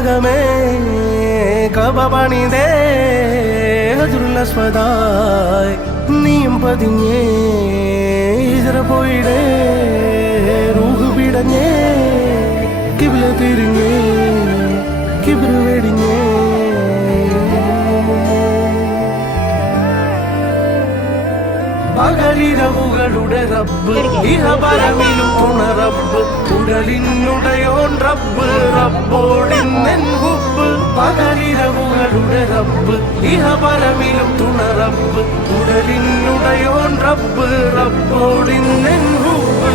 നഗമേ കബപണിതേ ഹജുറുല്ലസ്വദായ് നീയും പതിഞ്ഞേ ഇസ്ര പോയിടേ റൂഹ് പിടഞ്ഞേ കിബില തിരിഞ്ഞേ കിബിറ് വെടിഞ്ഞേ പകലിരവുകളുടെ റബ്ബ് ഇഹപരമിലും തുണ റബ്ബ് ഉടലിനുടയോൻ റബ്ബ് റബ്ബോടിന്നെൻ ഹുബ്ബ് പകലിരവുകളുടെ റബ്ബ് ഇഹപരമിലും തുണ റബ്ബ് ഉടലിനുടയോൻ റബ്ബ് റബ്ബോടിന്നെൻ ഹുബ്ബ്